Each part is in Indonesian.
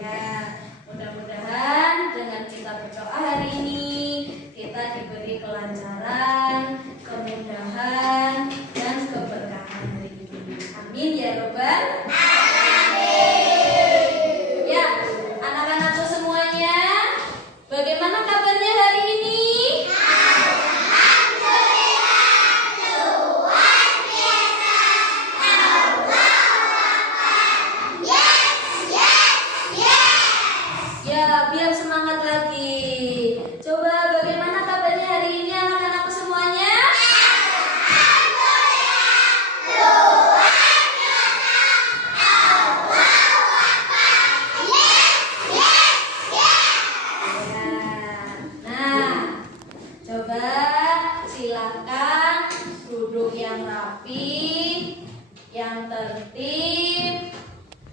Ya, mudah-mudahan dengan kita berdoa hari ini kita diberi kelancaran, kemudahan, dan keberkahan hari ini. Amin ya Robbal Alamin. Ya, anak-anakku semuanya, bagaimana kabarnya hari ini? Ya, biar semangat lagi. Coba bagaimana kabarnya hari ini anak-anakku semuanya? Nah, coba silakan duduk yang rapi, yang tertib.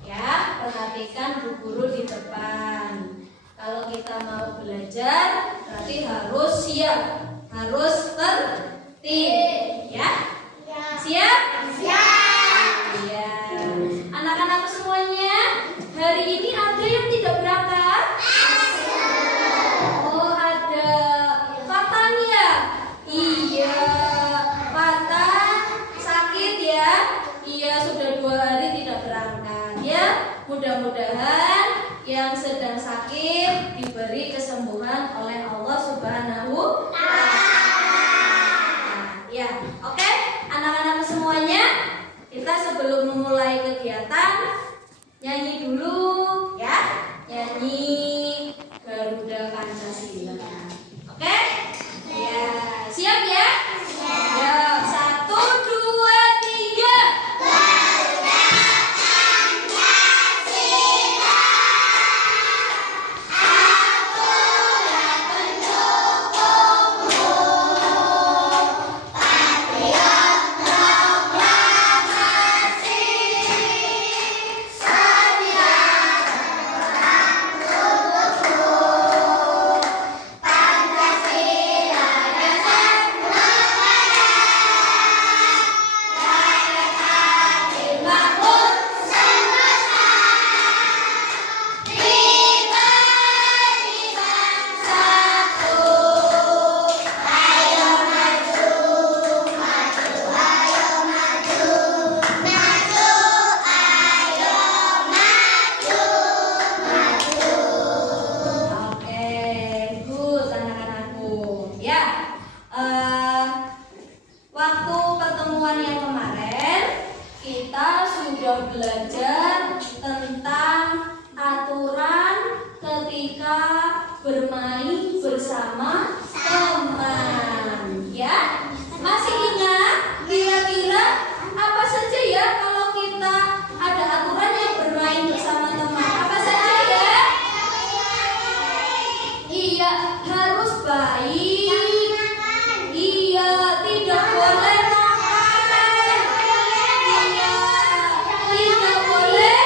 Ya, perhatikan Bu Guru di depan. Kalau kita mau belajar, berarti harus siap, harus tertib. Ya? Siap? Siap. Iya. Anak-anakku semuanya, hari ini ada yang tidak berangkat? Oh, ada. Fatan ya? Iya. Fatan sakit ya? Iya, sudah 2 hari tidak berangkat. Ya, mudah-mudahan yang sedang sakit diberi kesembuhan oleh Allah Subhanahu wa Ta'ala. Ya, oke, anak-anak semuanya, kita sebelum memulai kegiatan nyanyi dulu ya, nyanyi Garuda Pancasila. Oke? Ya, siap ya? Ya, 1, 2, 3. Waktu pertemuan yang kemarin kita sudah belajar tentang aturan ketika bermain bersama teman. Ya, masih ingat kira-kira apa saja ya kalau kita ada aturan yang bermain bersama teman? Apa saja ya? Iya, harus baik. Iya, tidak boleh nakal. Iya, tidak boleh.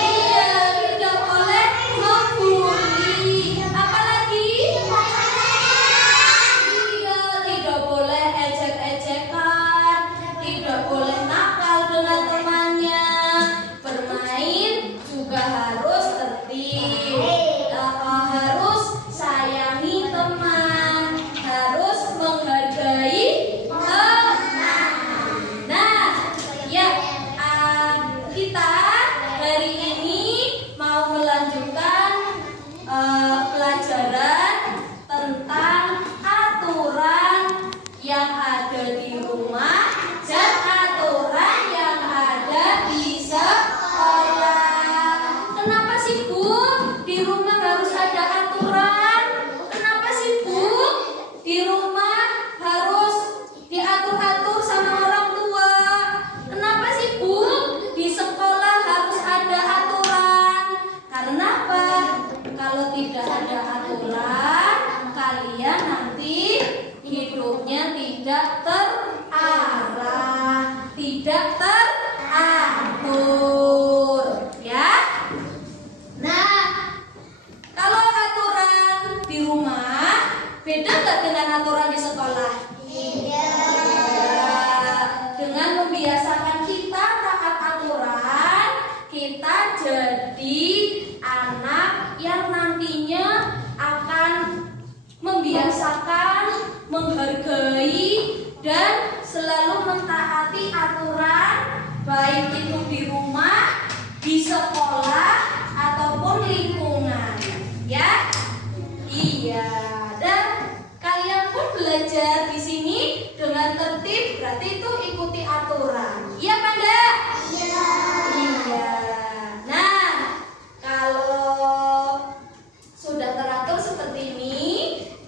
Iya, tidak boleh membuli. Apalagi? Iya, tidak boleh ejek-ejekan. Tidak boleh nakal dengan temannya. Bermain juga harus tertib. Harus sayangi teman, harus menghargai teman. Nah, ya, kita hari ini mau melanjutkan pelajaran tentang aturan yang ada di rumah dan aturan yang ada di sekolah. Kenapa sih Bu? Di rumah harus ada aturan. Kenapa sih Bu? Di rumah harus diatur-atur sama orang tua. Kenapa sih Bu? Di sekolah harus ada aturan. Karena apa? Kalau tidak ada aturan, kalian nanti hidupnya tidak terarah, tidak teratur. Ya? Nah, kalau aturan di rumah beda nggak dengan aturan di sekolah? Iya. Dengan membiasakan kita taat aturan, kita jadi anak yang nantinya akan membiasakan, menghargai, dan selalu mentaati aturan, baik itu di rumah, di sekolah, ataupun lingkungan. Ya, iya. Dan kalian pun belajar di sini dengan tertib, berarti itu ikuti aturan. Iya, Panda? Iya. Iya. Nah, kalau sudah teratur seperti ini,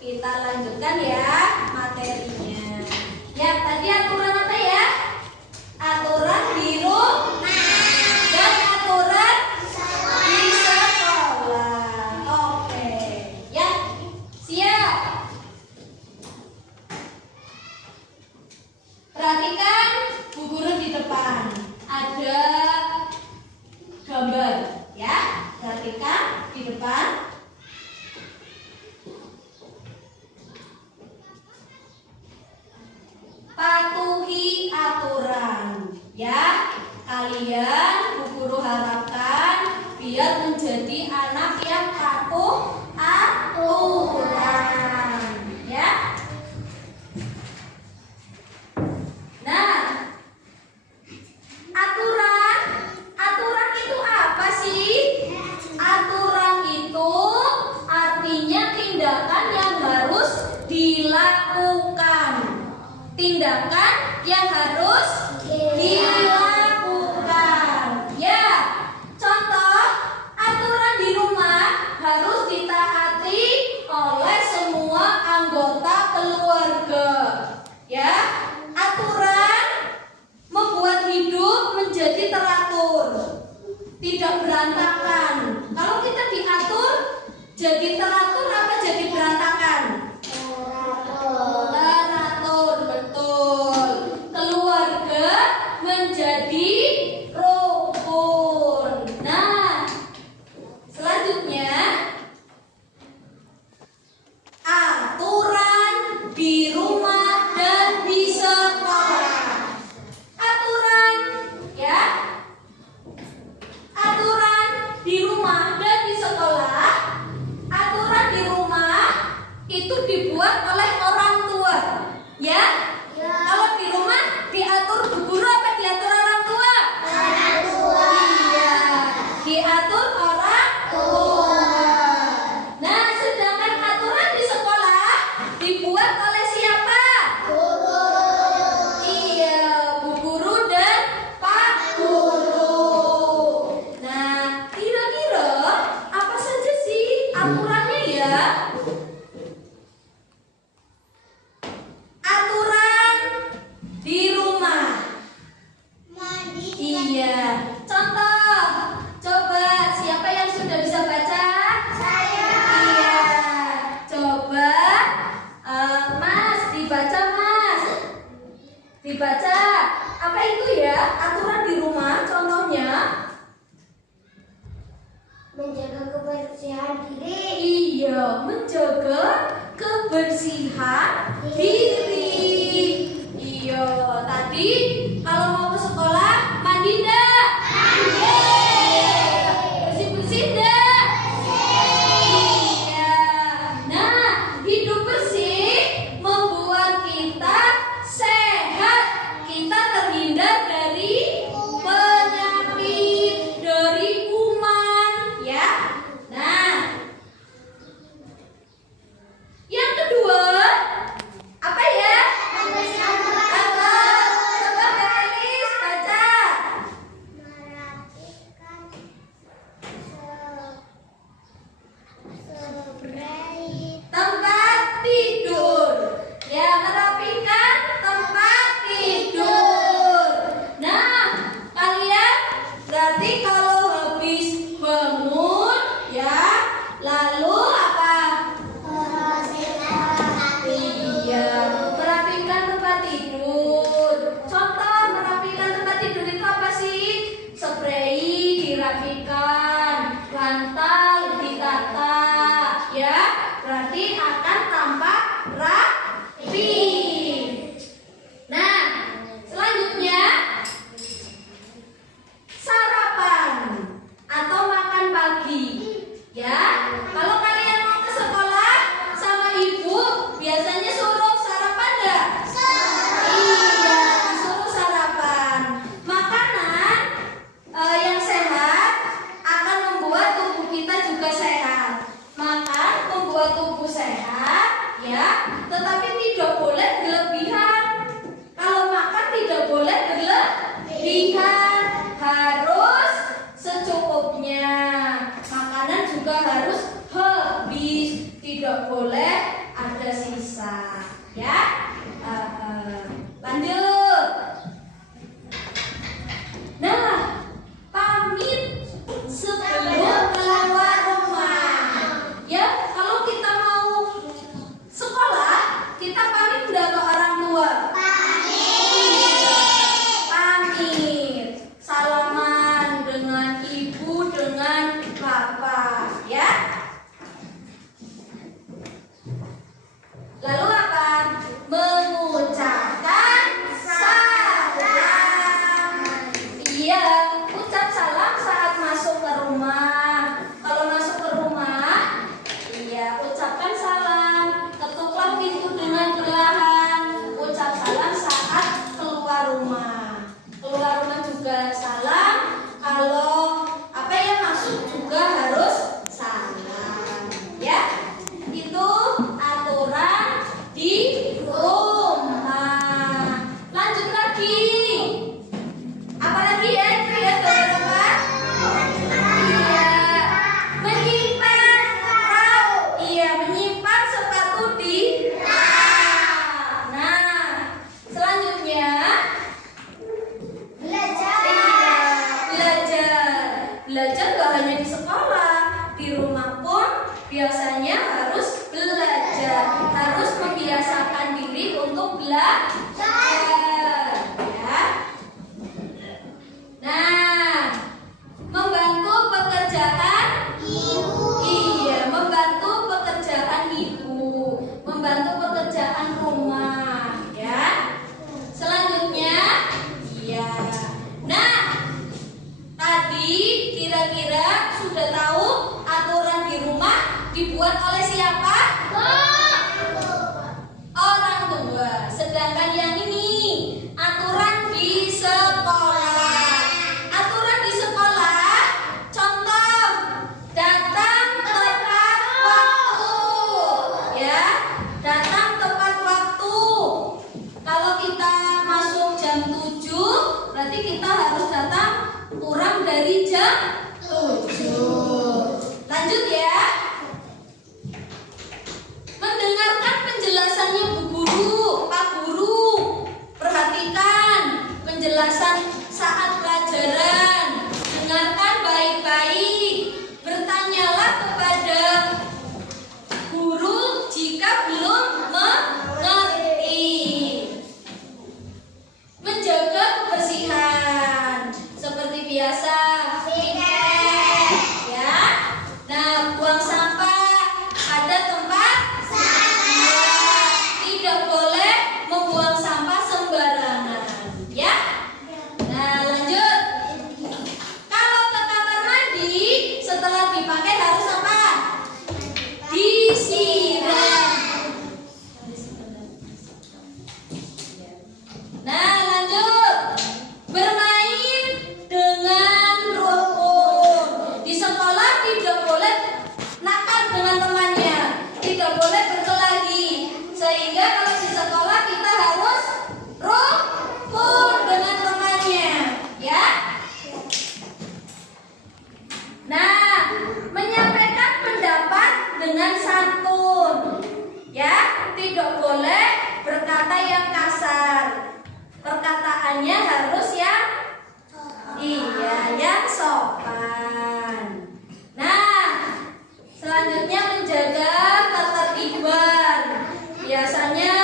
kita lanjutkan ya materinya. Ya, tadi aturan apa ya? Aturan di rumah dan aturan di sekolah. Oke, ya, siap. Perhatikan Bu Guru di depan. Ada gambar, ya. Perhatikan di depan. Patuhi aturan, ya. Kalian Bu Guru harapkan biar menjadi anak yang patuh aturan, ya. Nah, aturan itu apa sih? Aturan itu artinya tindakan yang harus dilakukan. Tindakan yang harus dilakukan. Ya, contoh aturan di rumah harus ditaati oleh semua anggota keluarga. Ya, aturan membuat hidup menjadi teratur, tidak berantakan. Kalau kita diatur jadi teratur apa jadi berantakan? Teratur, betul. Keluarga menjadi rukun. Nah, selanjutnya aturan di rumah dan di sekolah. Aturan, ya. Aturan di rumah dan di sekolah. Aturan di rumah itu dibuat oleh orang tua, ya. Kalau di rumah diatur Bu Guru apa diatur orang tua? Orang tua. Iya, diatur orang tua. Nah, sedangkan aturan di sekolah dibuat oleh siapa? Guru. Iya, Bu Guru dan Pak Guru. Nah, kira-kira apa saja sih aturannya ya? Aturan di rumah. Iya. Contoh, coba siapa yang sudah bisa baca? Saya. Iya. Coba Mas, dibaca Mas. Dibaca. Apa itu ya? Aturan di rumah contohnya? Menjaga kebersihan diri. Iya, menjaga kebersihan diri. Iya, tadi kalau mau ke sekolah mandi enggak? Mandi. Bersih-bersih enggak? Iya. Nah, hidup bersih membuat kita sehat. Kita terhindar dari penyakit, dari kuman, ya. Nah, yang kedua apa ya? Coba Felis secukupnya. Makanan juga harus habis, tidak boleh ada sisa. Ya, lanjut. Nah, pamit sebelum keluar rumah. Ya, kalau kita mau sekolah, kita pamit udah ke orang tua. Pamit, salaman dengan ibu, dengan bapak, ya. Lalu apa? Mengucapkan salam. Iya, ucap salam saat masuk ke rumah. Kalau masuk ke rumah, iya, ucapkan salam. Ketuklah pintu dengan perlahan. Ucap salam saat keluar rumah. Keluar rumah juga salam. Kalau apa ya masuk juga harus salam. Ya, itu aturan di rumah. Lanjut lagi. Apa lagi ya? Lihat beberapa. Iya, menyimpan menyimpan sepatu di rak. Nah, selanjutnya belajar gak hanya di sekolah, di rumah pun biasanya harus belajar, harus membiasakan diri untuk belajar, ya. Nah, membantu pekerjaan ibu. Iya, membantu pekerjaan ibu, membantu pekerjaan rumah, ya. Selanjutnya, iya. Nah, tadi kira-kira sudah tahu aturan di rumah dibuat oleh siapa? Orang tua. Sedangkan yang ini aturan di sekolah. Aturan di sekolah, contoh, datang tepat waktu. Ya, datang tepat waktu. Kalau kita masuk jam 7, berarti kita harus datang kurang dari jam 7. Lanjut ya. Mendengarkan penjelasannya Bu Guru, Pak Guru. Perhatikan penjelasan saat pelajaran. Dengarkan baik-baik. Bertanyalah kepada guru jika belum mengerti. Menjaga kebersihan seperti biasa. Ya. Nah, buang sampah pada tempat sampah. Tidak boleh membuang sampah sembarangan, ya. Nah, lanjut. Kalau ke kamar mandi setelah dipakai harus apa? Disiram. Nah, lanjut. Bermain dengan rukun. Di sekolah tidak boleh nakal dengan temannya, tidak boleh berkelahi. Sehingga kalau di sekolah kita harus rukun dengan temannya, ya. Nah, menyampaikan pendapat dengan santun, ya. Tidak boleh berkata yang kasar. Perkataannya harus yang yang sopan. Nah, selanjutnya menjaga ketertiban. Biasanya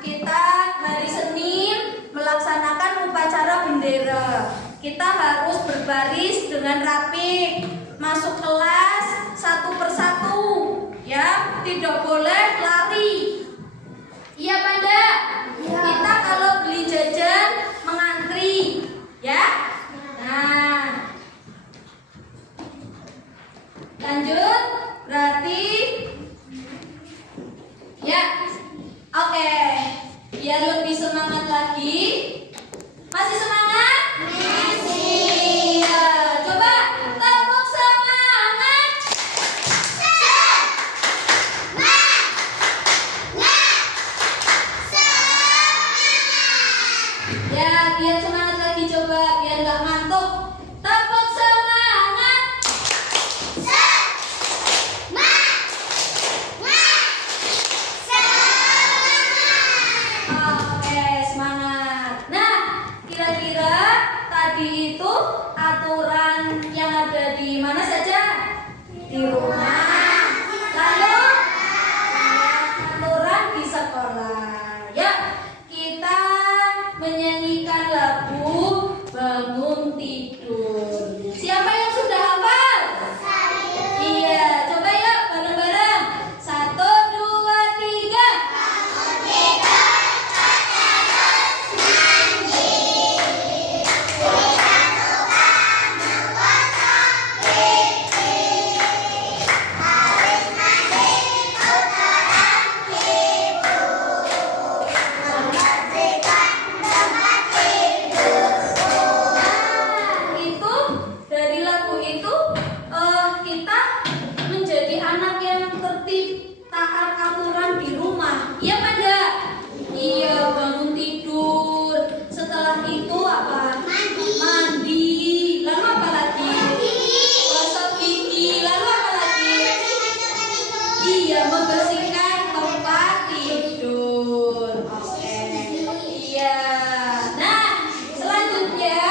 kita hari Senin melaksanakan upacara bendera. Kita harus berbaris dengan rapi, masuk kelas satu persatu, ya, tidak boleh lari. Iya, Panda. Kita kalau beli jajan mengantri, ya. Nah, lanjut. Berarti, ya, oke. Biar lebih semangat lagi. Masih semangat? Masih. Ya, coba tepuk semangat. Ya, biar semangat lagi, coba biar nggak ngantuk. Tepuk semangat. di rumah. Lalu aturan di sekolah. Yuk, kita menyanyikan lagu Bangun Tidur. Siapa yang sudah hafal? Iya, coba yuk bareng-bareng. 1, 2, 3. Itu dari lagu itu kita menjadi anak yang tertib, taat aturan di rumah. Iya pada? Iya, bangun tidur. Setelah itu apa? Mandi. Lalu apa lagi? Gosok gigi. Lalu apa lagi? Iya, membersihkan tempat tidur. Oke. Iya. Nah, selanjutnya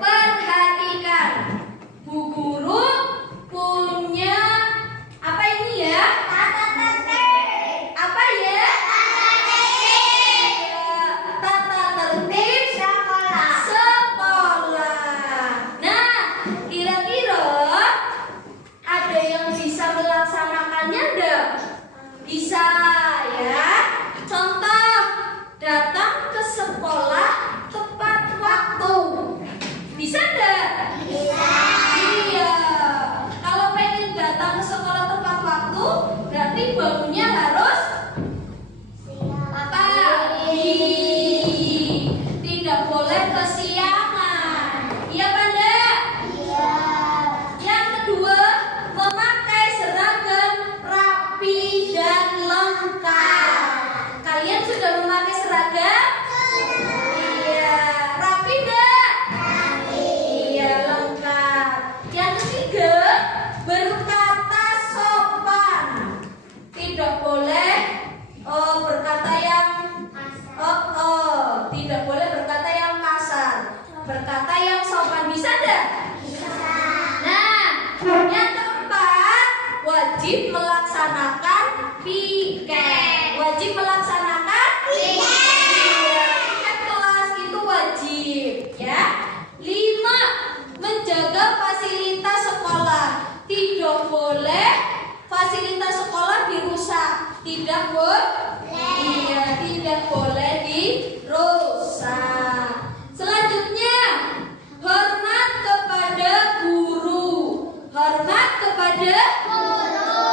perhatikan, Bu Guru punya apa ini ya? Apa ya? Tata tertib sekolah. Nah, kira-kira ada yang bisa melaksanakannya enggak? Bisa ya. Contoh, datang ke sekolah tepat waktu. Bisa enggak? Iya. Kalau pengen datang ke sekolah tepat waktu, berarti bangunnya harus pagi. Tidak boleh kesiangan. Iya, Panda? Yang kedua, memakai seragam rapi dan lengkap. Kalian sudah memakai seragam? Iya. Rapi enggak? Iya, lengkap. Yang ketiga, berkata sopan. Tidak boleh berkata yang tidak boleh berkata yang kasar. Berkata yang sopan. Bisa enggak? Nah, yang keempat, wajib melaksanakan piket. Wajib melaksanakan piket. Iya, piket kelas itu wajib, ya. 5, menjaga fasilitas sekolah. Tidak boleh fasilitas sekolah dirusak. Tidak boleh. Iya, tidak boleh dirusak. Selanjutnya, hormat kepada guru. Hormat kepada guru.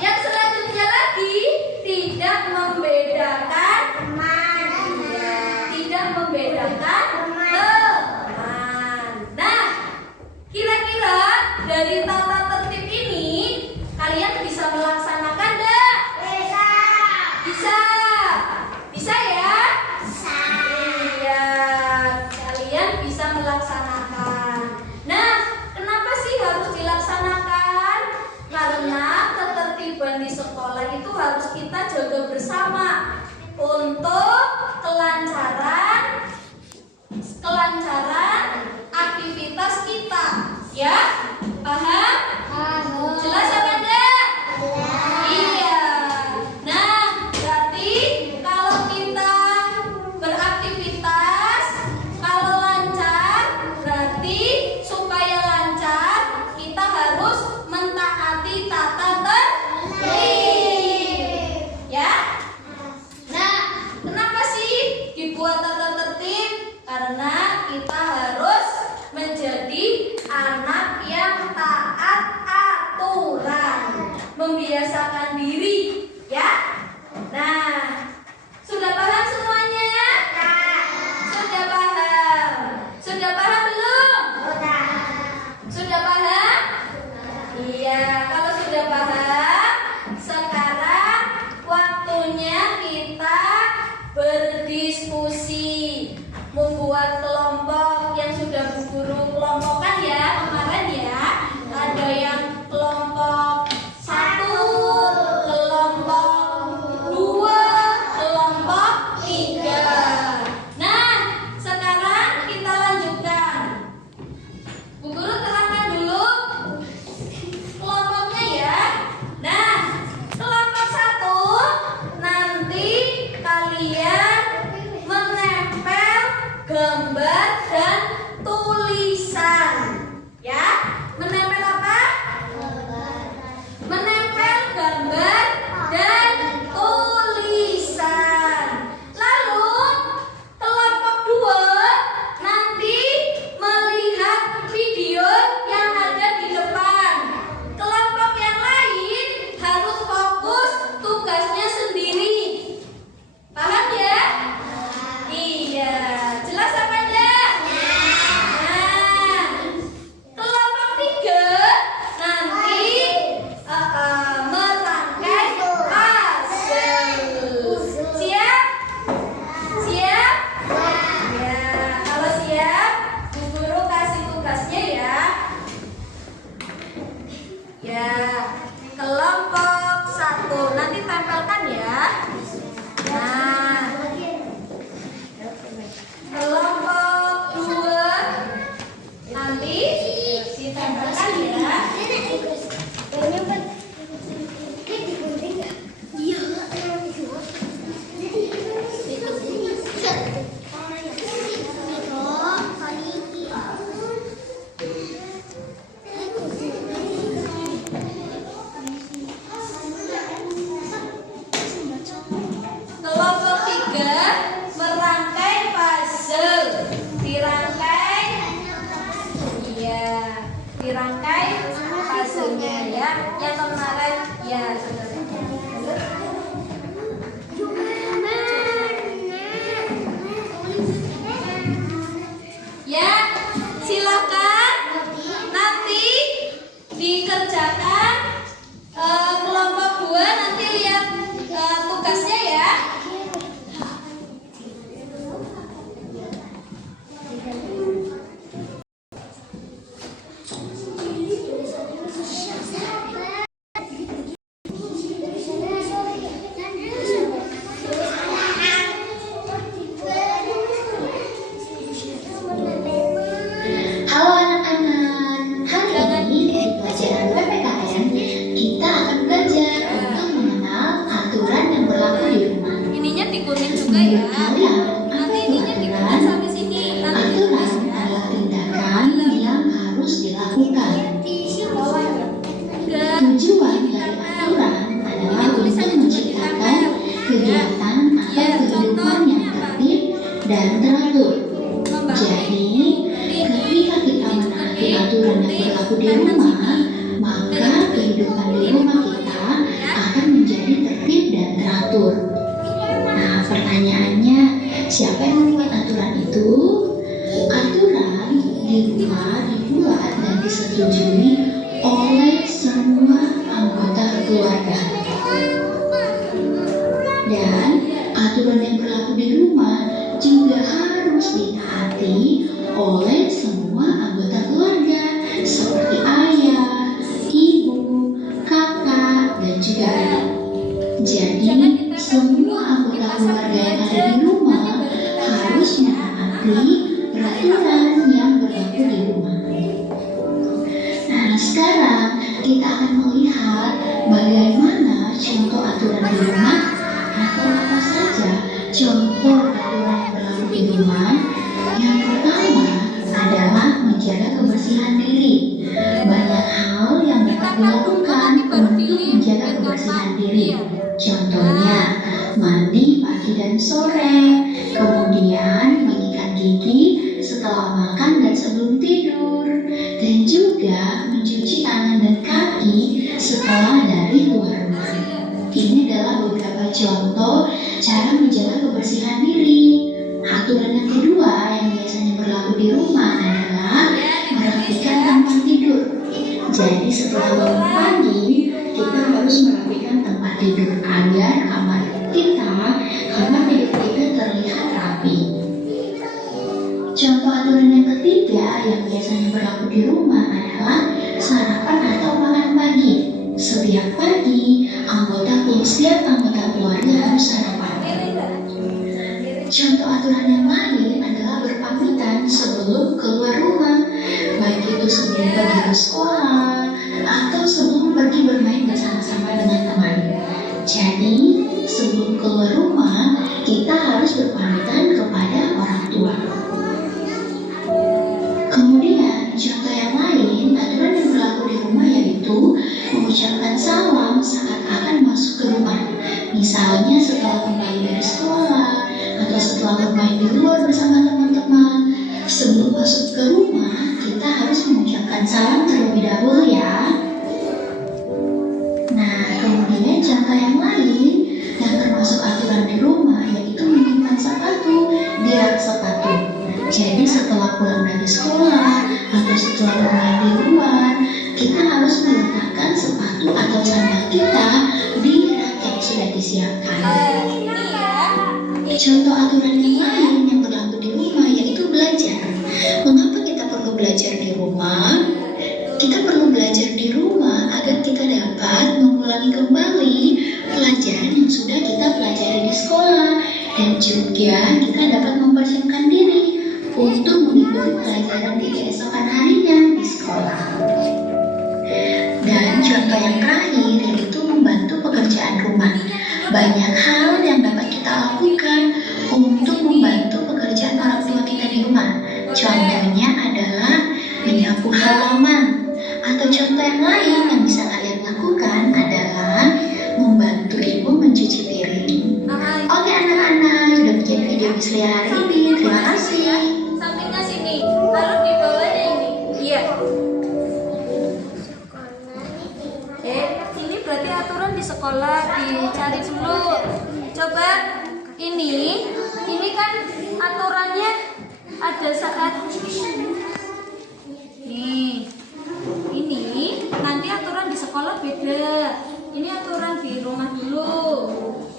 Yang selanjutnya lagi, tidak membedakan teman. Iya, tidak membedakan teman. Nah, kira-kira dari tata tertib ini kalian bisa melaksanakan enggak? Bisa. Bisa ya? Iya, kalian bisa melaksanakan. Nah, kenapa sih harus dilaksanakan? Karena ketertiban di sekolah itu harus kita jaga bersama untuk kelancaran aktivitas kita. Ya? Paham? Jelas apa enggak? dirangkai puzzle-nya ya. Yang kemarin ya sudah. Ya, silakan nanti dikerjakan kelompok 2, nanti lihat tugasnya ya. Halo anak-anak, hari ini di pelajaran PPKN kita akan belajar untuk mengenal aturan yang berlaku di rumah. Ininya dikunin juga ya. Nanti ininya dikunin sampai sini. Aturan adalah tindakan yang harus dilakukan. Tujuan dari aturan adalah untuk menciptakan kegiatan atau kehidupan yang tertib dan teratur. Jadi, ketika kita menaati aturan yang berlaku di rumah, maka kehidupan di rumah kita akan menjadi tertib dan teratur. Nah, pertanyaannya, siapa yang membuat aturan itu? Aturan di rumah dibuat dan disetujui oleh semua anggota keluarga. Dan aturan yang berlaku di rumah juga harus ditaati oleh semua anggota keluarga seperti ayah, ibu, kakak, dan juga adik. Jadi, semua anggota keluarga yang ada di rumah harus menaati peraturan yang berlaku di rumah. Nah, sekarang kita akan melihat bagaimana contoh aturan di rumah atau apa saja contoh aturan yang berlaku di rumah. Yang pertama adalah menjaga kebersihan diri. Banyak hal yang dapat dilakukan untuk menjaga kebersihan diri. Contohnya, mandi pagi dan sore, kemudian menyikat gigi setelah makan dan sebelum tidur, dan juga mencuci tangan dan kaki setelah dari luar rumah. Ini adalah beberapa contoh cara menjaga kebersihan diri. Aturan yang kedua yang biasanya berlaku di rumah adalah merapikan tempat tidur. Jadi setelah bangun pagi, kita harus merapikan tempat tidur agar kamar tidur kita terlihat rapi. Contoh aturan yang ketiga yang biasanya berlaku di rumah adalah sarapan atau makan pagi. Setiap pagi, setiap anggota keluarga harus sarapan. Contoh aturan yang lain adalah berpamitan sebelum keluar rumah, baik itu sebelum pergi ke sekolah atau sebelum pergi bermain bersama-sama dengan teman. Jadi, sebelum keluar rumah, kita harus berpamitan kepada orang tua. Kemudian, contoh yang lain, aturan yang berlaku di rumah yaitu mengucapkan salam saat akan masuk ke rumah. Misalnya setelah kembali dari sekolah atau setelah bermain di luar bersama teman-teman. Sebelum masuk ke rumah, kita harus mengucapkan salam terlebih dahulu ya. Nah, kemudian contoh yang lain yang termasuk aturan di rumah yaitu menyimpan sepatu di rak sepatu. Jadi setelah pulang dari sekolah atau setelah bermain di luar, kita harus meletakkan sepatu atau sandal kita di rak yang sudah disiapkan. Contoh aturan yang lain yang berlaku di rumah yaitu belajar. Mengapa kita perlu belajar di rumah? Kita perlu belajar di rumah agar kita dapat mengulangi kembali pelajaran yang sudah kita pelajari di sekolah, dan juga kita dapat mempersiapkan diri untuk mengikuti pelajaran di keesokan harinya di sekolah. Dan contoh yang terakhir yaitu membantu pekerjaan rumah. Banyak hal yang dapat kita lakukan untuk membantu pekerjaan orang tua kita di rumah. Contohnya adalah menyapu halaman. Atau contoh yang lain yang bisa kalian lakukan adalah membantu ibu mencuci piring. Oke anak-anak, sudah bikin video Mislia hari ini. Terima kasih. Sampingnya sini, taruh di bawahnya ini. Iya. sekolah dicari dulu. Coba ini kan aturannya ada saat nih. Ini nanti aturan di sekolah beda. Ini aturan di rumah dulu.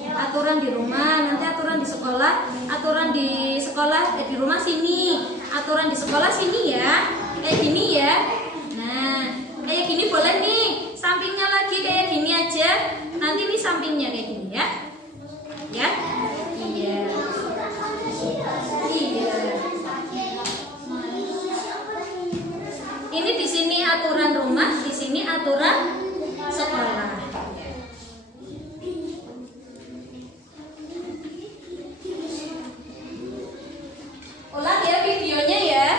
Aturan di rumah, nanti aturan di sekolah. Aturan di sekolah di rumah sini. Aturan di sekolah sini ya. Kayak gini ya. Nah, kayak gini boleh nih. Sampingnya lagi kayak gini aja. Nanti nih sampingnya kayak gini ya. Ya? Iya. Iya. Ini di sini aturan rumah, di sini aturan sekolah. Ulang ya videonya ya.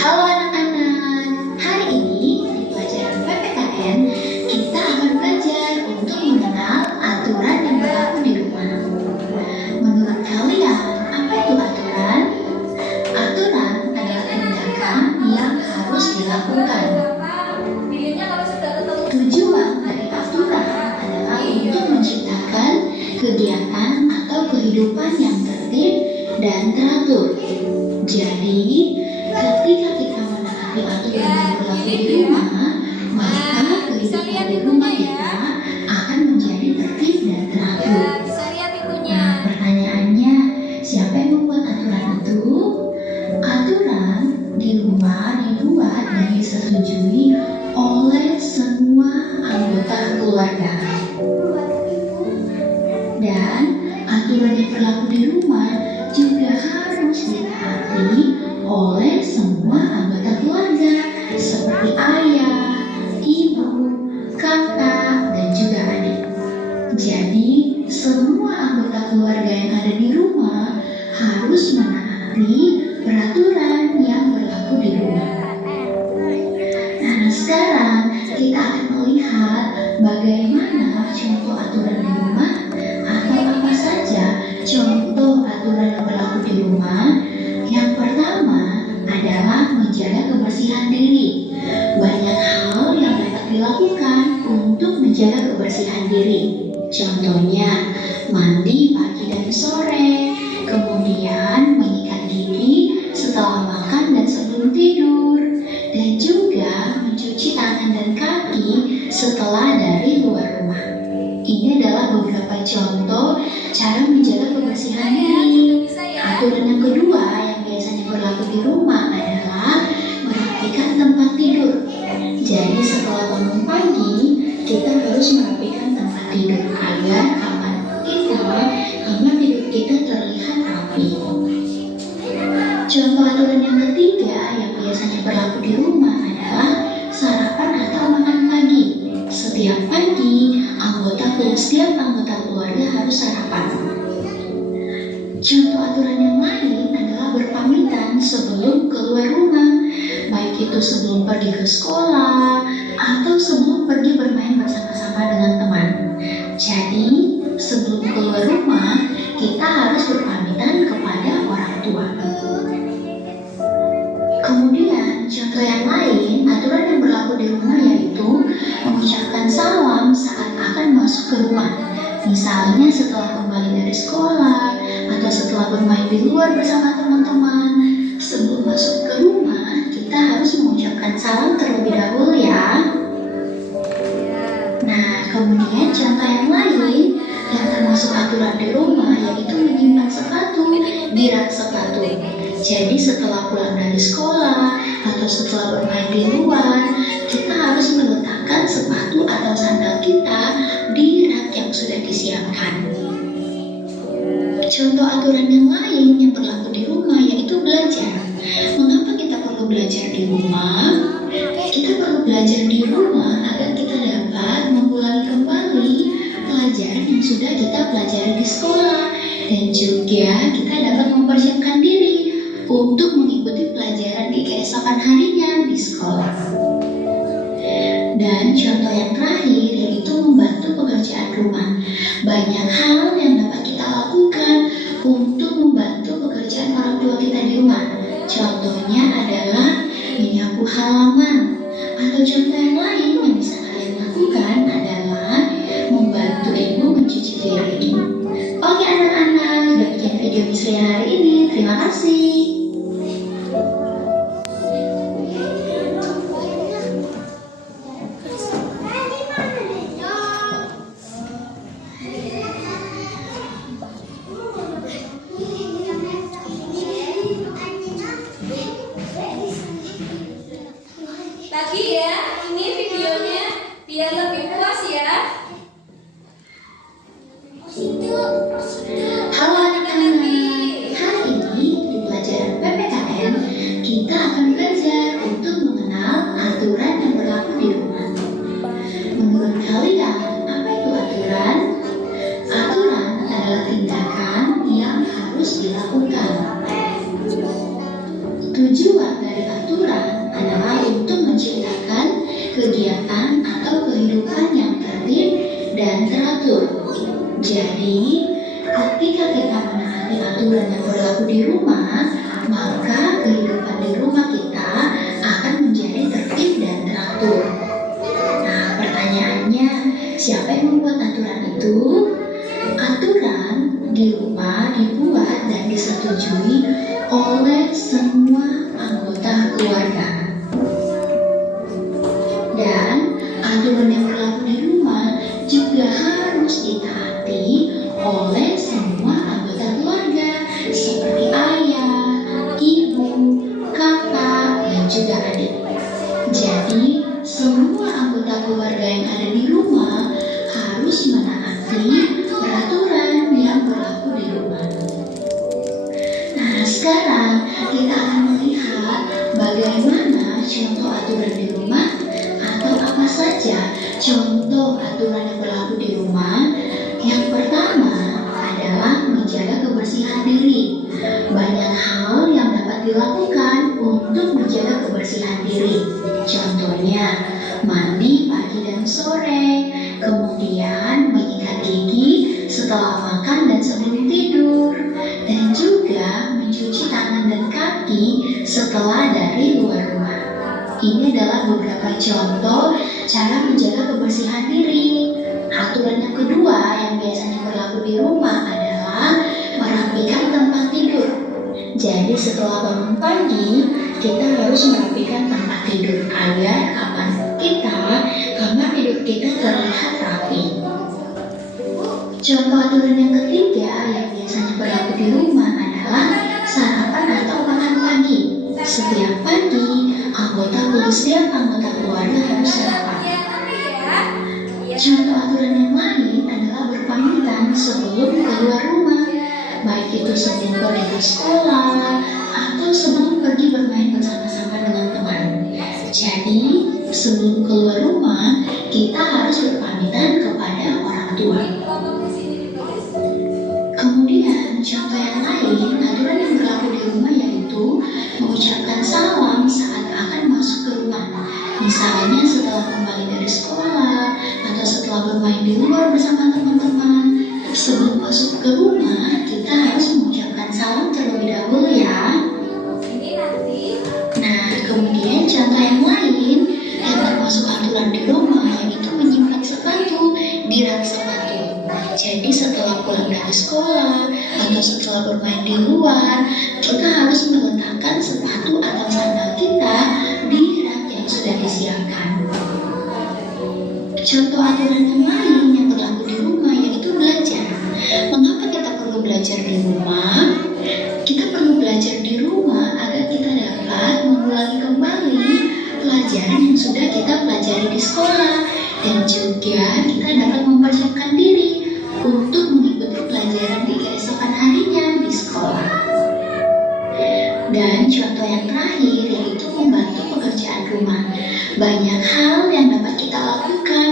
Halo anak-anak, hari ini di pelajaran PPKN kita akan belajar untuk mengenal aturan yang berlaku di rumah. Menurut kalian, apa itu aturan? Aturan adalah tindakan yang harus dilakukan. Videonya kalau sudah ketemu. Tujuan dari aturan adalah untuk menciptakan kegiatan atau kehidupan yang tertib dan teratur. Jadi, ketika kita menaati aturan yang berlaku di rumah, maka kehidupan di rumah kita akan menjadi tertib dan teratur. Ya, bisa lihat itunya. Nah, pertanyaannya, siapa yang membuat aturan itu? Aturan di rumah dibuat dan disetujui oleh semua anggota keluarga. Dan aturan yang berlaku di rumah juga harus ditaati oleh semua anggota keluarga seperti ayah, ibu, kakak, dan juga adik. Jadi, semua anggota keluarga yang ada di rumah harus menaati peraturan yang berlaku di rumah. Nah, sekarang kita akan melihat bagaimana contoh aturan di rumah atau apa saja contoh aturan yang berlaku di rumah. Yang pertama adalah menjaga kebersihan diri. Banyak hal yang dapat dilakukan untuk menjaga kebersihan diri. Contohnya, mandi pagi dan sore, kemudian menyikat gigi setelah makan dan sebelum tidur, dan juga mencuci tangan dan kaki setelah dari luar rumah. Ini adalah beberapa contoh cara menjaga kebersihan diri. Aturan yang kedua yang biasanya berlaku di rumah adalah merapikan tempat tidur. Jadi setelah bangun pagi, kita harus merapikan tempat tidur agar kamar tidur kita terlihat rapi. Contoh aturan yang ketiga yang biasanya berlaku di rumah adalah sarapan atau makan pagi. Setiap pagi, setiap anggota keluarga harus sarapan. Contoh aturan yang lain adalah berpamitan sebelum keluar rumah, baik itu sebelum pergi ke sekolah atau sebelum pergi bermain bersama-sama dengan teman. Jadi, sebelum keluar rumah, kita harus berpamitan kepada orang tua. Kemudian, contoh yang lain, aturan yang berlaku di rumah yaitu mengucapkan salam saat akan masuk ke rumah. Misalnya setelah kembali dari sekolah atau setelah bermain di luar bersama teman-teman. Sebelum masuk ke rumah, kita harus mengucapkan salam terlebih dahulu ya. Nah, kemudian contoh yang lain yang termasuk aturan di rumah yaitu menyimpan sepatu di rak sepatu. Jadi setelah pulang dari sekolah atau setelah bermain di luar, kita harus meletakkan sepatu atau sandal kita di rak yang sudah disiapkan. Contoh aturan yang lain yang berlaku di rumah yaitu belajar. Mengapa kita perlu belajar di rumah? Kita perlu belajar di rumah agar kita dapat mengulangi kembali pelajaran yang sudah kita pelajari di sekolah, dan juga kita dapat mempersiapkan diri untuk mengikuti pelajaran di keesokan harinya di sekolah. Dan contoh yang terakhir yaitu membantu pekerjaan rumah. Banyak hal yang dapat kita lakukan untuk membantu pekerjaan orang tua halaman. Atau contoh yang lain yang bisa kalian lakukan adalah membantu ibu mencuci piring. Oke anak-anak, sudah bikin video Miss Lia hari ini. Terima kasih. Lagi ya, ini videonya biar lebih puas ya. Halo anak-anak, hari ini di pelajaran PPKN kita akan belajar untuk mengenal aturan yang berlaku di rumah. Menurut kalian, apa itu aturan? Aturan adalah tindakan yang harus dilakukan. Tujuan dari aturan adalah untuk menciptakan kegiatan atau kehidupan yang tertib dan teratur. Jadi, ketika kita menaati aturan yang berlaku di rumah, maka kehidupan di rumah kita akan menjadi tertib dan teratur. Nah, pertanyaannya, siapa yang membuat aturan itu? Aturan di rumah dibuat dan disetujui oleh semua anggota keluarga. Dan aturan yang berlaku di rumah juga harus ditaati oleh semua anggota keluarga seperti ayah, ibu, kakak, dan juga adik. Jadi, semua anggota keluarga yang ada di rumah harus menaati peraturan yang berlaku di rumah. Nah, sekarang kita akan melihat bagaimana contoh aturan di rumah atau apa saja contoh aturan yang berlaku di rumah. Yang pertama adalah menjaga kebersihan diri. Banyak hal yang dapat dilakukan untuk menjaga kebersihan diri. Contohnya, mandi pagi dan sore, kemudian menyikat gigi setelah makan dan sebelum tidur, dan juga mencuci tangan dan kaki setelah dari luar rumah. Ini adalah beberapa contoh cara menjaga kebersihan diri. Aturan yang kedua yang biasanya berlaku di rumah adalah merapikan tempat tidur. Jadi setelah bangun pagi, kita harus merapikan tempat tidur agar kamar tidur kita terlihat rapi. Contoh aturan yang ketiga yang biasanya berlaku di rumah adalah sarapan atau makan pagi. Setiap pagi, setiap anggota keluarga harus sarapan. Contoh aturan yang lain adalah berpamitan sebelum keluar rumah, baik itu sebelum pergi ke sekolah atau sebelum pergi bermain bersama-sama dengan teman. Jadi, sebelum keluar rumah, kita harus berpamitan kepada orang tua. Kemudian, contoh yang lain, aturan yang berlaku di rumah yaitu mengucapkan salam saat akan masuk ke rumah. Misalnya setelah kembali dari sekolah atau setelah bermain di luar bersama teman-teman. Sebelum masuk ke rumah, kita harus mengucapkan salam terlebih dahulu ya. Nah, kemudian contoh yang lain yang termasuk aturan di rumah yaitu menyimpan sepatu di rak sepatu. Jadi setelah pulang dari sekolah atau setelah bermain di luar, kita harus meletakkan sepatu atau sandal kita di rak yang sudah disiapkan. Contoh aturan yang lain yang berlaku di rumah yaitu belajar. Mengapa kita perlu belajar di rumah? Kita perlu belajar di rumah agar kita dapat mengulangi kembali pelajaran yang sudah kita pelajari di sekolah, dan juga kita dapat mempersiapkan diri untuk mengikuti pelajaran di keesokan harinya di sekolah. Dan contoh yang terakhir yaitu membantu pekerjaan rumah. Banyak hal yang dapat kita lakukan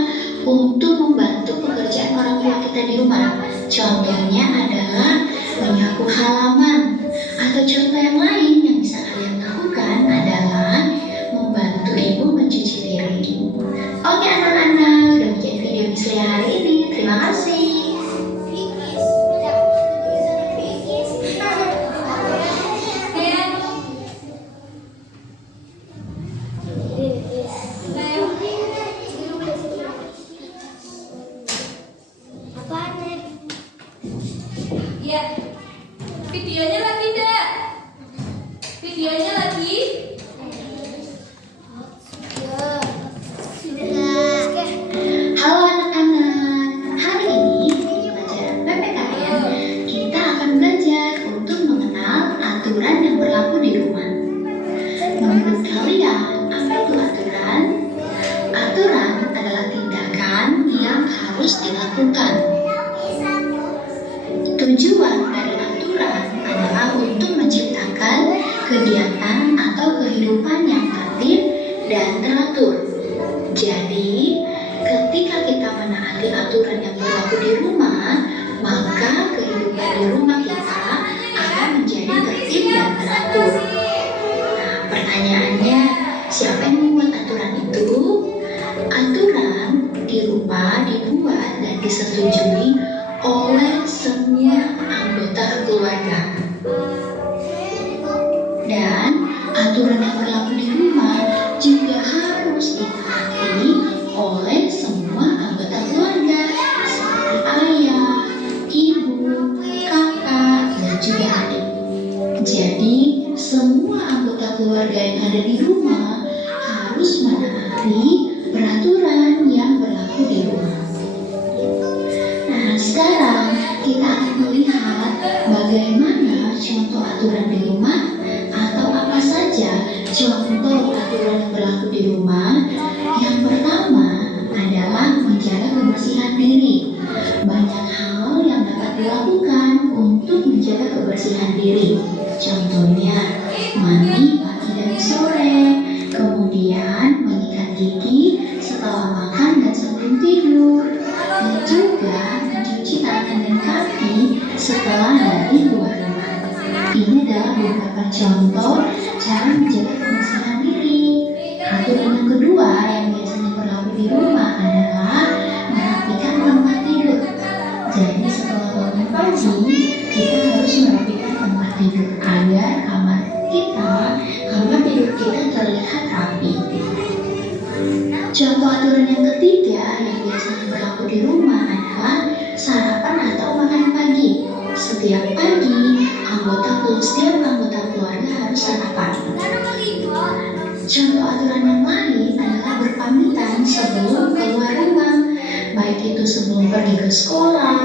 untuk membantu pekerjaan orang tua kita di rumah. Contohnya adalah menyapu halaman. Atau contoh yang lain yang bisa kalian lakukan adalah membantu ibu mencuci piring. Oke anak-anak, udah bikin video Miss Lia hari ini. Terima kasih. Ya. Videonya lagi enggak? Videonya lagi? Halo anak-anak, hari ini di pelajaran PPKN kita akan belajar untuk mengenal aturan yang berlaku di rumah. Menurut kalian, apa itu aturan? Aturan adalah tindakan yang harus dilakukan. Tujuan dari aturan adalah untuk menciptakan kegiatan atau kehidupan yang tertib dan teratur. Jadi, ketika kita menaati aturan yang berlaku di rumah, maka kehidupan di rumah kita akan menjadi tertib dan teratur. Nah, pertanyaannya, siapa yang membuat aturan itu? Aturan di rumah dibuat dan disetujui oleh semua anggota keluarga. Dan aturan yang berlaku di rumah juga harus ditaati oleh semua anggota keluarga seperti ayah, ibu, kakak, dan juga adik. Jadi, semua anggota keluarga yang ada di rumah harus menaati peraturan yang berlaku di rumah. Nah, sekarang kita akan melihat bagaimana contoh aturan di rumah atau apa saja contoh aturan yang berlaku di rumah. Yang pertama adalah menjaga kebersihan diri. Banyak hal yang dapat dilakukan untuk menjaga kebersihan diri. Contohnya, mandi pagi dan sore, kemudian menyikat gigi setelah makan dan sebelum tidur, dan juga mencuci tangan dan kaki setelah dari luar rumah. Ini adalah beberapa contoh cara menjaga kebersihan diri. Aturan yang kedua yang biasanya berlaku di rumah adalah merapikan tempat tidur. Jadi setelah bangun pagi, kita harus merapikan tempat tidur agar kamar tidur kita terlihat rapi. Contoh aturan yang ketiga yang biasanya berlaku di rumah adalah sarapan atau makan pagi. Setiap pagi, setiap anggota keluarga harus sarapan. Contoh aturan yang lain adalah berpamitan sebelum keluar rumah, baik itu sebelum pergi ke sekolah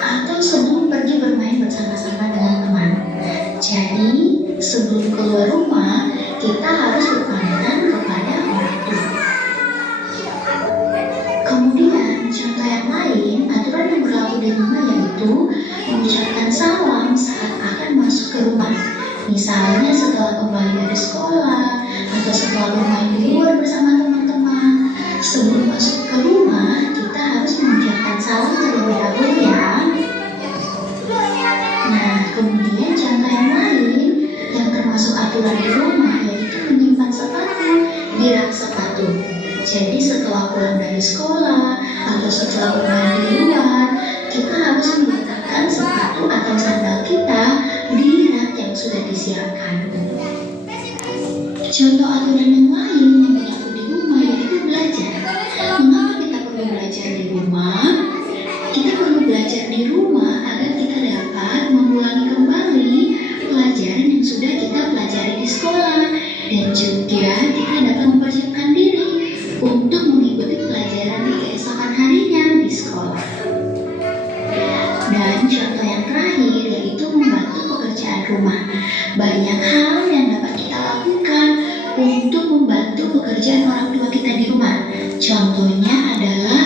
atau sebelum pergi bermain bersama-sama dengan teman. Jadi, sebelum keluar rumah, kita harus berpamitan kepada orang tua. Kemudian, contoh yang lain, aturan yang berlaku di rumah yaitu mengucapkan salam saat akan masuk ke rumah. Misalnya setelah kembali dari sekolah atau setelah bermain di luar bersama teman-teman. Sebelum masuk ke rumah, kita harus mengucapkan salam terlebih dahulu ya. Nah, kemudian contoh yang lain yang termasuk aturan di rumah yaitu menyimpan sepatu di rak sepatu. Jadi setelah pulang dari sekolah atau setelah bermain di luar, kita harus meletakkan sepatu atau sandal kita di rak yang sudah disiapkan. Contoh aturan yang lain yang berlaku di rumah yaitu belajar. Mengapa kita perlu belajar di rumah? Kita perlu belajar di rumah agar kita dapat mengulangi kembali pelajaran yang sudah kita pelajari di sekolah, dan juga kita dapat mempersiapkan diri untuk mengikuti pelajaran di keesokan harinya di sekolah. Dan contoh yang terakhir yaitu membantu pekerjaan rumah. Banyak hal yang dapat kita lakukan untuk membantu pekerjaan orang tua kita di rumah. Contohnya adalah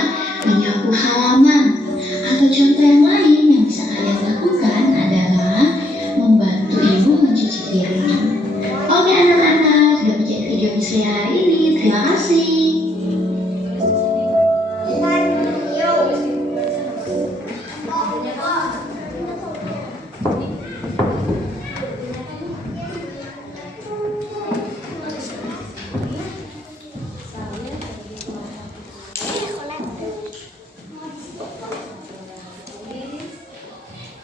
menyapu halaman. Atau contoh yang lain yang bisa kalian lakukan adalah membantu ibu mencuci piring. Oke anak-anak, sudah menjadi video Miss Lia hari ini. Terima kasih.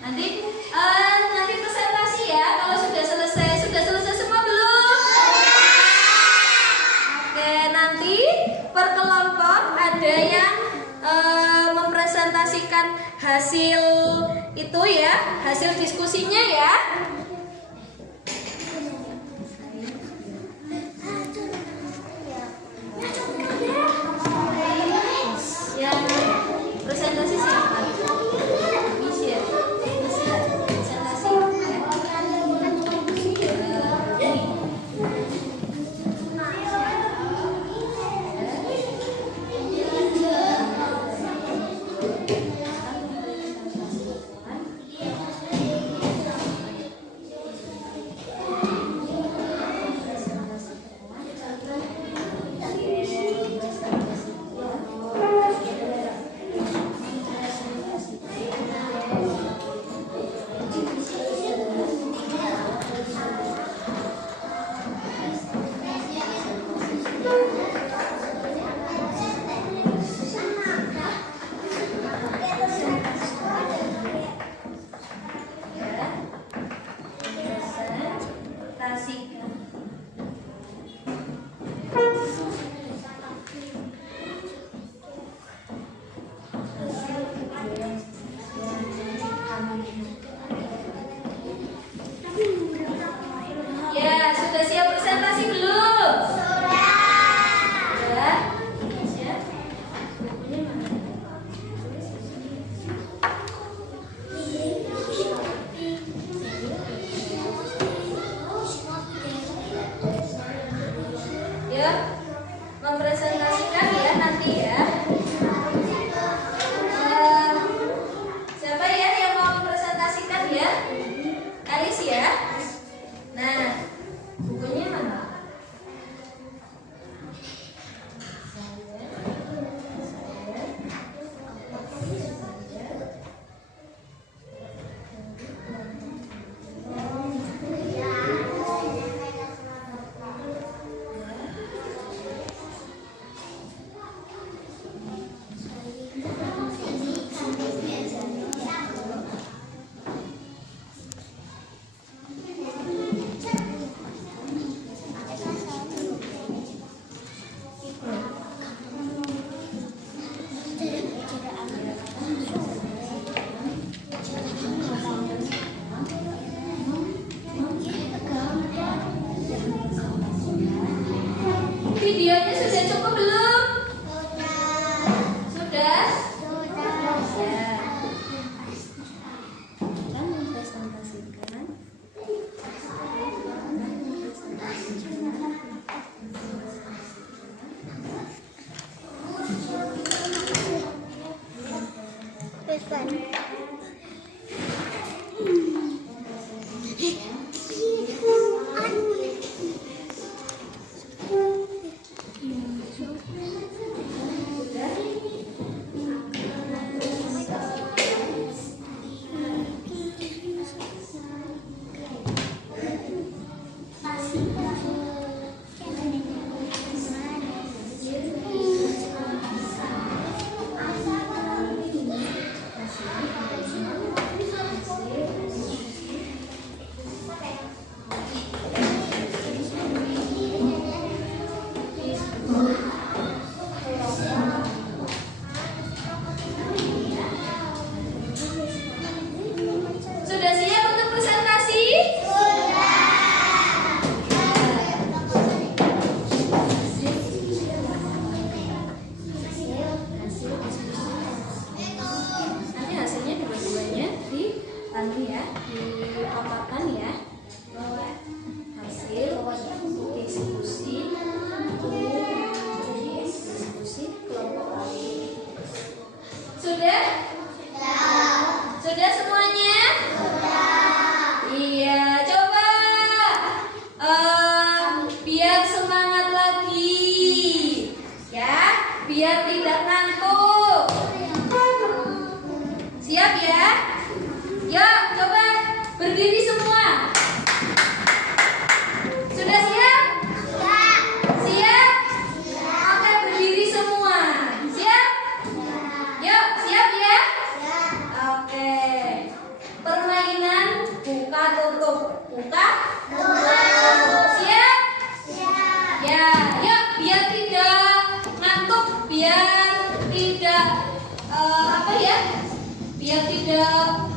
Nanti presentasi ya. Kalau sudah selesai semua belum? Oke, nanti per kelompok ada yang mempresentasikan hasil itu ya hasil diskusinya ya. Yang presentasi siapa? Michelle. Presentasi. Ya, sudah siap presentasi belum? Sudah. Siap. Bukunya mana? Ya, mempresentasikan ya nanti ya. Siapa ya yang mau mempresentasikan ya? Aris ya. Nah, bukunya mana? Videonya sudah cukup belum? Sudah? Ya. Kita mempresentasikan. Sudah siap untuk presentasi? Nanti hasilnya dua-duanya di ya, di kotakan ya. Hasil diskusi kelompok kami. Sudah? Sudah semuanya? Iya, coba biar semangat lagi, ya, biar tidak ngantuk. Siap ya? Yuk, coba berdiri semua. Sudah siap? Siap? Oke, berdiri semua. Siap? Yuk, siap ya? Oke. Permainan buka tutup. Buka tutup. Siap? Ya, yuk biar tidak ngantuk, biar tidak biar tidak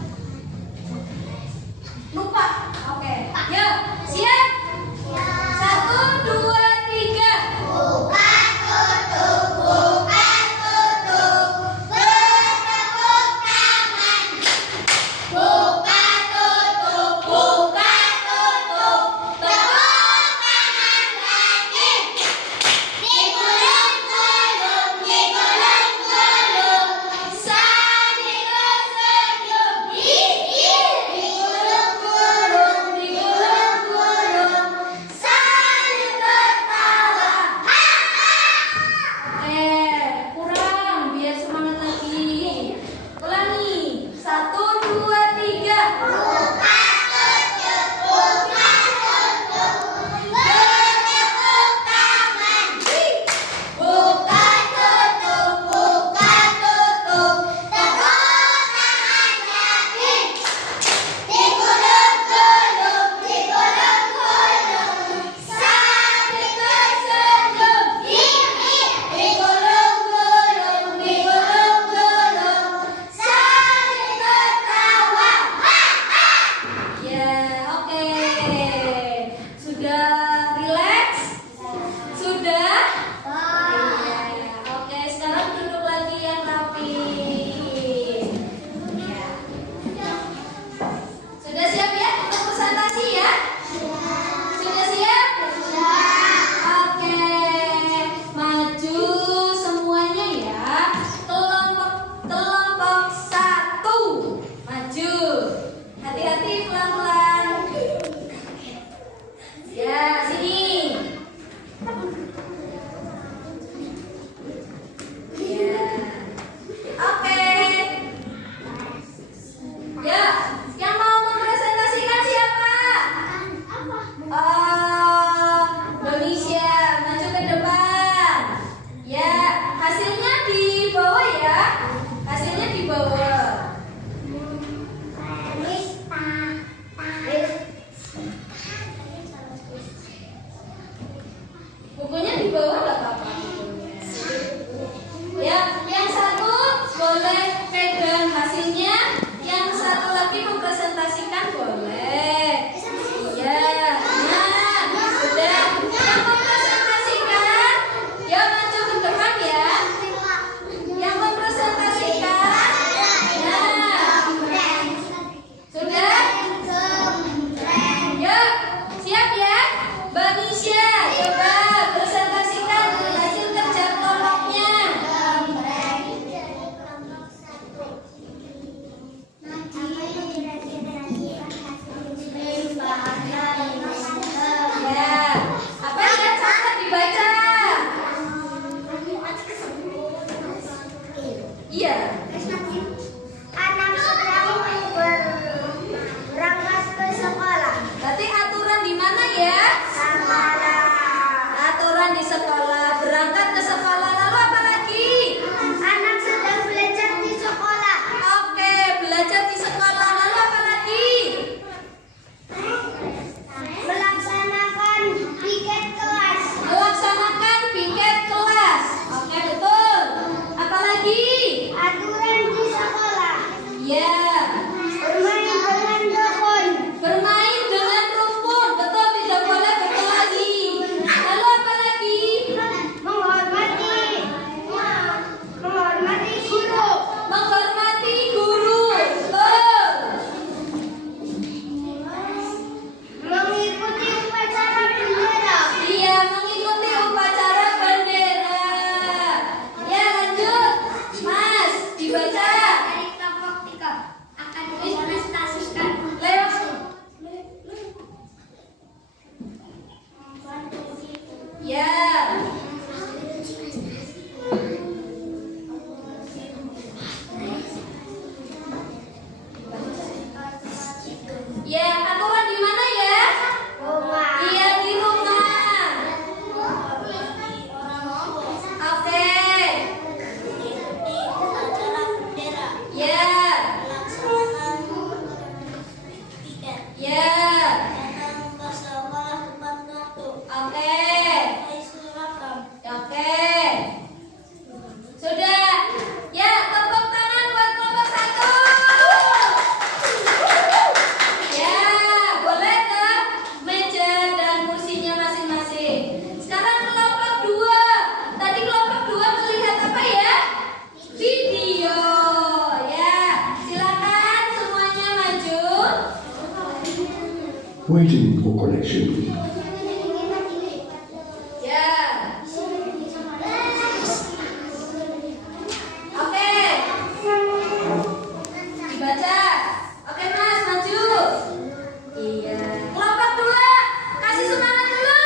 Waiting for connection. Ya. Oke. Dibaca. Oke Mas, maju. Iya. Kelompok dulu. Kasih semangat dulu.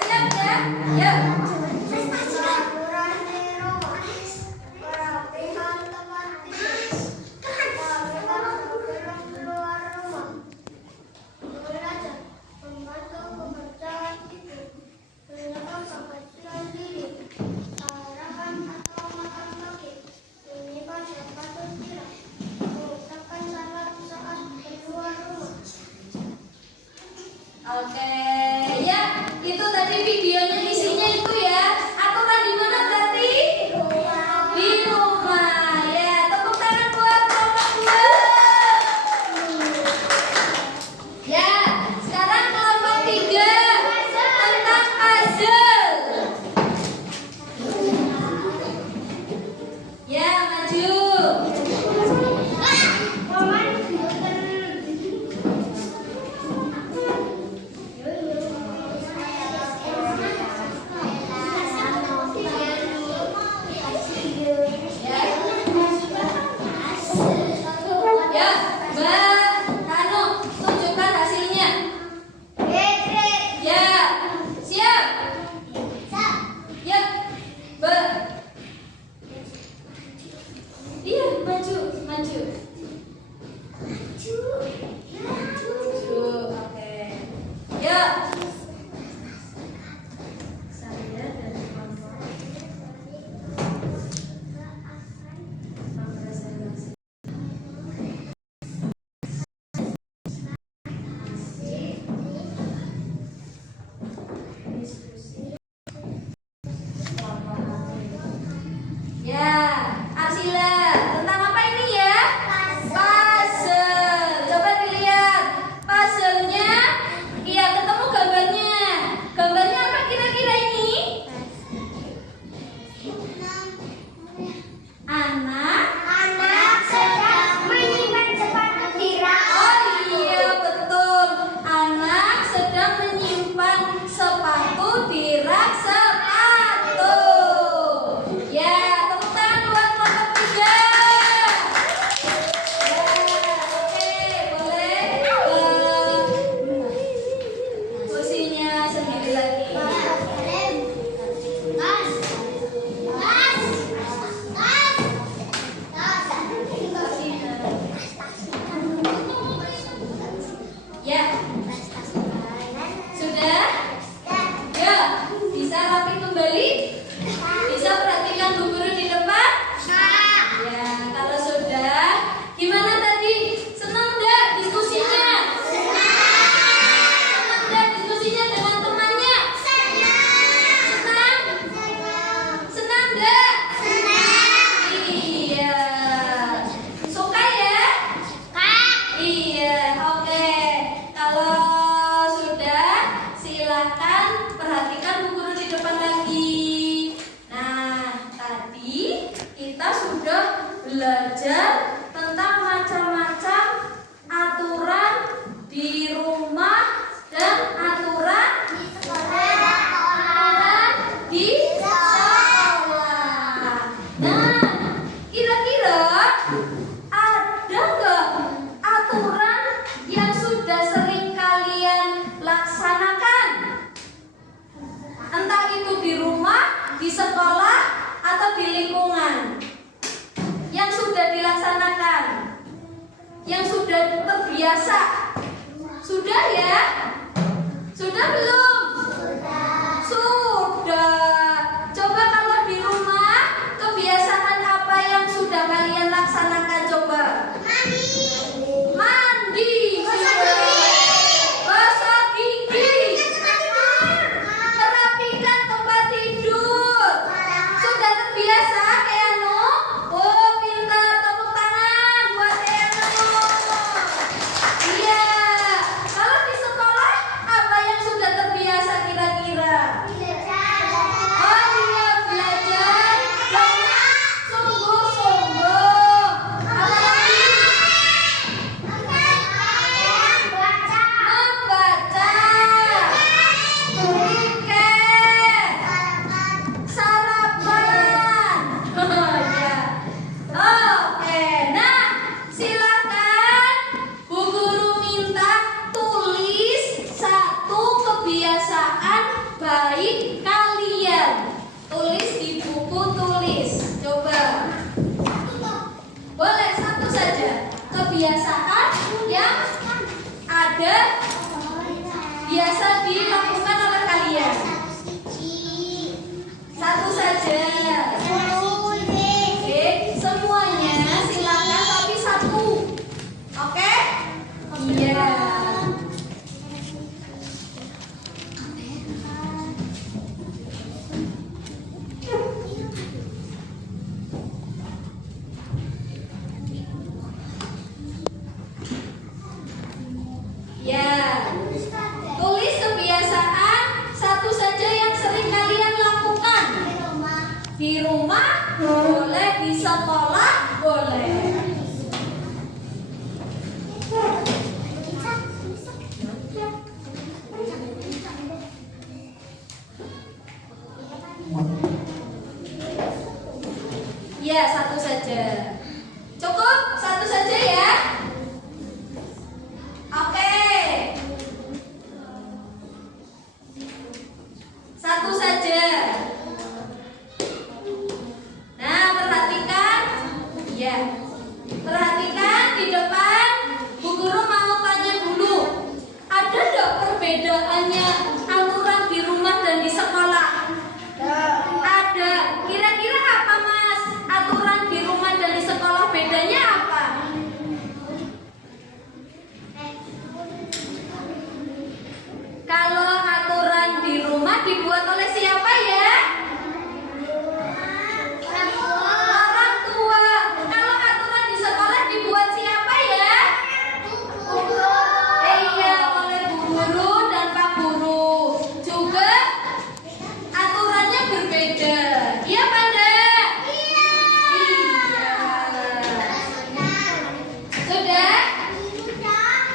Siap ya? Yuk. Oke, ya itu tadi videonya isinya itu ya. Aturan di mana berarti? Di rumah. Ya, tepuk tangan buat kelompok 2. Ya, sekarang kelompok 3 tentang puzzle. Ya, maju. Ya, Mbak Anu, tunjukkan hasilnya. Ya, siap. Ya, Mbak. Iya, maju, maju. Maju, oke. Yuk. Saya dan kelompok. Ya, Arsila, tentang apa ini ya? Puzzle. Coba dilihat puzzle-nya. Iya, ketemu gambarnya. Gambarnya apa kira-kira ini? Anak sedang menyimpan sepatu tirai. Oh iya betul. Anak sedang menyimpan sepatu di rak sepatu. Ya, tepuk tangan buat kelompok 3. Ya, oke, boleh kursinya sendiri lagi. Ya, sudah? Ya, bisa rapi kembali? Bisa perhatikan Bu Guru di depan? Ya, kalau sudah, gimana tadi? Senang enggak diskusinya? Senang enggak diskusinya dengan temannya? Senang? Senang enggak? Iya. Suka ya? Iya, oke. Kalau sudah, silakan perhatikan Bu Guru di depan lagi. Nah, tadi kita sudah belajar tentang macam-macam aturan di rumah dan aturan di sekolah. Nah, kira-kira ada nggak aturan yang sudah sering kalian laksanakan? Entah itu di rumah, di sekolah, atau di lingkungan. Yang sudah dilaksanakan, yang sudah terbiasa. Sudah ya? Sudah belum? Sudah. Coba kalau di rumah, kebiasaan apa yang sudah kalian laksanakan coba? Mandi. Gosok gigi. Merapikan tempat tidur. Sudah terbiasa Keanu? Oh, pintar. Tepuk tangan buat Keanu. Iya. Kalau di sekolah, apa yang sudah terbiasa? kebiasaan yang ada biasa dilakukan oleh kalian. Satu saja. Oke, semuanya silakan tapi satu. Oke? Iya. Ya. Tulis kebiasaan satu saja yang sering kalian lakukan. Di rumah boleh, di sekolah boleh. Ya, satu saja. Cukup? Satu saja ya. Oke. Satu saja. Nah, perhatikan. Ya. Perhatikan di depan. Bu Guru mau tanya dulu. Ada enggak perbedaannya aturan di rumah dan di sekolah? Ada. Kira-kira apa, Mas? Aturan di rumah dan di sekolah bedanya apa? Kalau aturan di rumah dibuat oleh siapa ya? Orang tua. Kalau aturan di sekolah dibuat siapa ya? Iya, oleh Bu Guru dan Pak Guru. Juga aturannya berbeda. Iya, Panda? Iya. Sudah?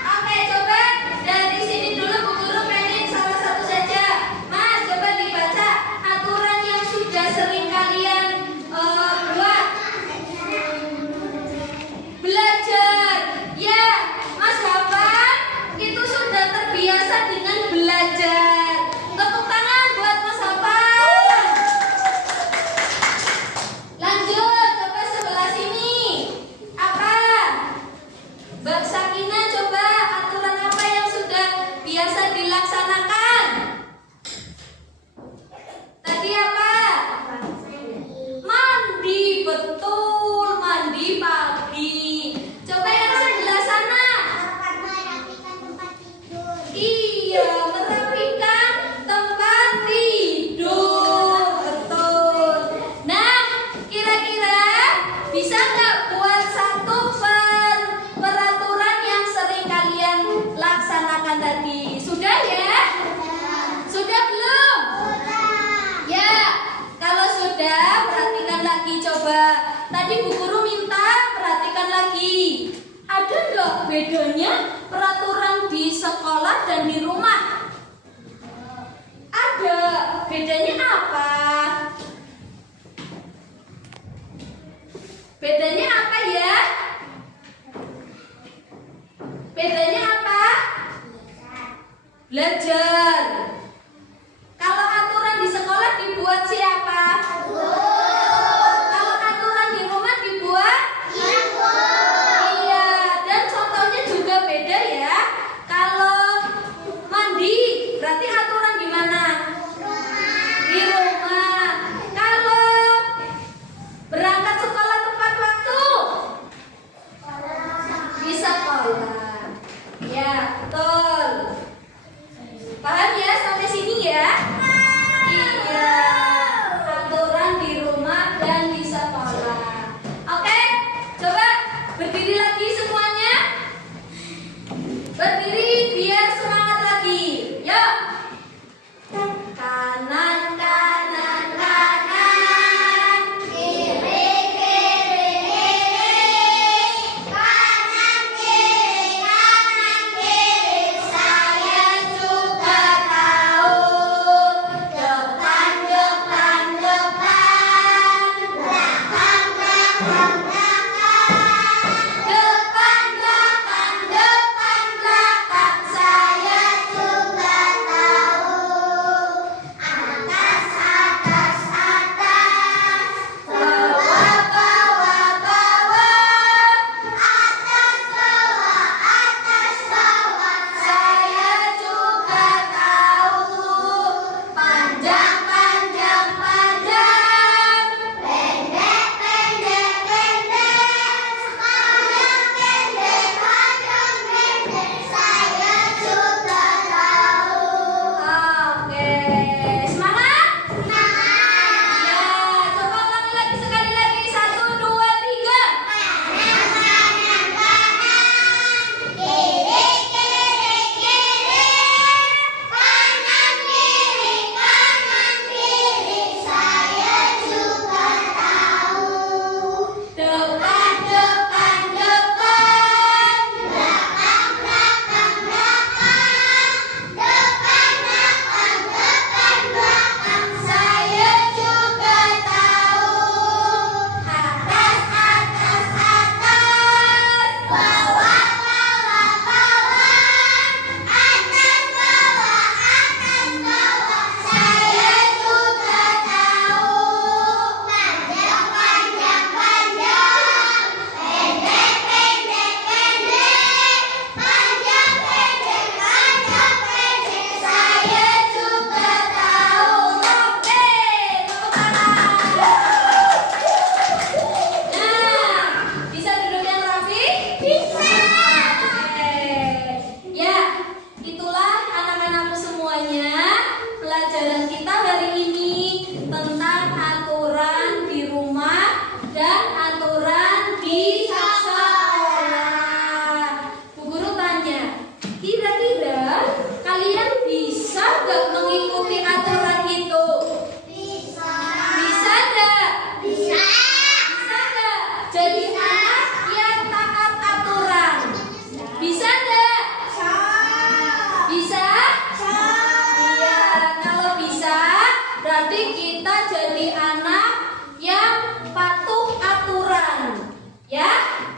Oke, coba dari sini dulu Bu Guru pengen salah satu saja. Mas, coba dibaca aturan yang sudah sering kalian buat. Belajar. Ya, Mas Hafan itu sudah terbiasa dengan belajar. Tepuk tangan buat Mas Hafan. Lanjut, coba sebelah sini. Apa? Mbak Sakina, coba aturan apa yang sudah biasa dilaksanakan? Tadi apa? Mandi, betul, mandi pagi. Coba yang sebelah sana. Iya, merapikan tempat tidur, betul. Nah, kira-kira bisa nggak buat satu peraturan yang sering kalian laksanakan tadi? Sudah ya? Sudah belum? Ya, kalau sudah perhatikan lagi coba. Tadi Bu Guru minta perhatikan lagi. Ada nggak bedanya peraturan di sekolah dan di rumah? Ada. Bedanya apa? Bedanya apa ya? Bedanya apa? Belajar. Kalau aturan di sekolah dibuat siapa? Kalau aturan di rumah dibuat? Iya, dan contohnya juga beda ya. Kalau mandi, berarti aturan di mana? Di rumah. Kalau berangkat sekolah tepat waktu? Di sekolah. Ya, betul. Paham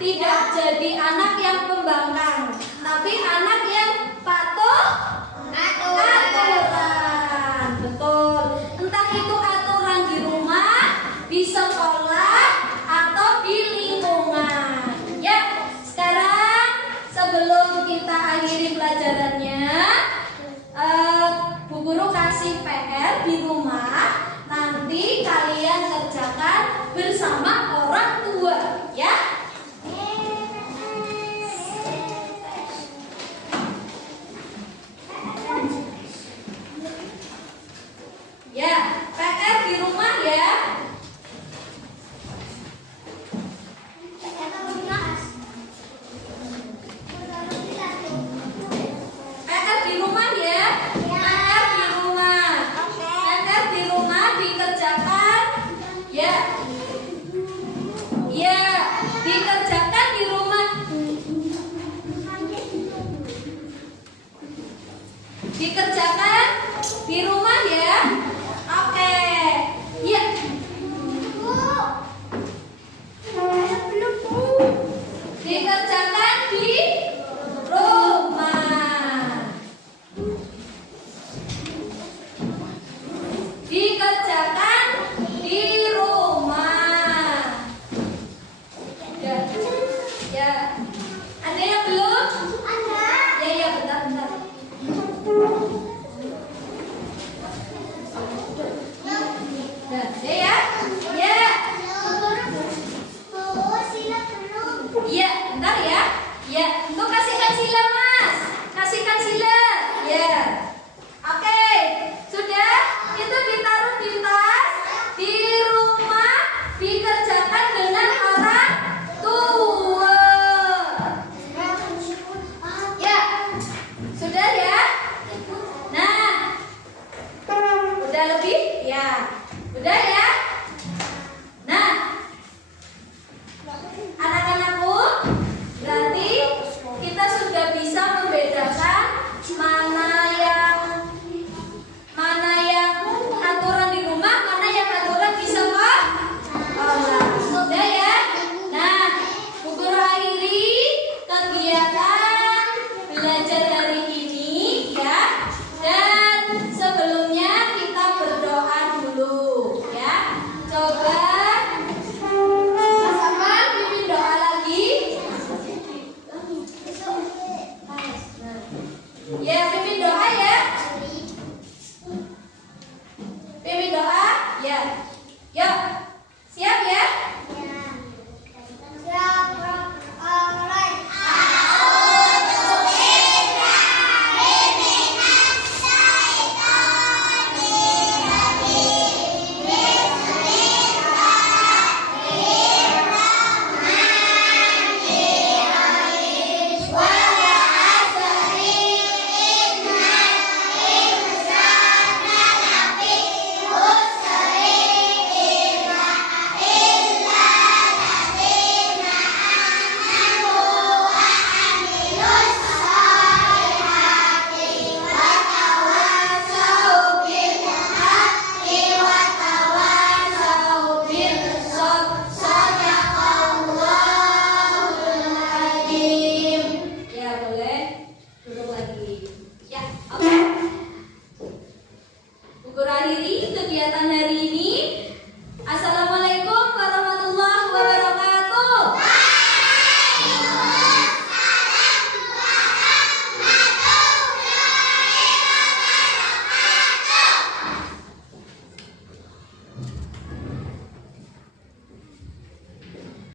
tidak jadi anak yang pembangkang, tapi anak yang patuh aturan. Betul. Entah itu aturan di rumah, di sekolah, atau di lingkungan. Ya, sekarang sebelum kita akhiri pelajarannya, Bu Guru kasih PR di rumah. Nanti kalian kerjakan bersama orang tua, ya. Ya, PR di rumah ya. PR di rumah ya. PR di rumah. PR di rumah dikerjakan. Ya. Ya, dikerjakan di rumah. Dikerjakan di rumah ya. Oke. Ya. Dikerjakan di rumah. Dikerjakan di rumah. Ya. Ya.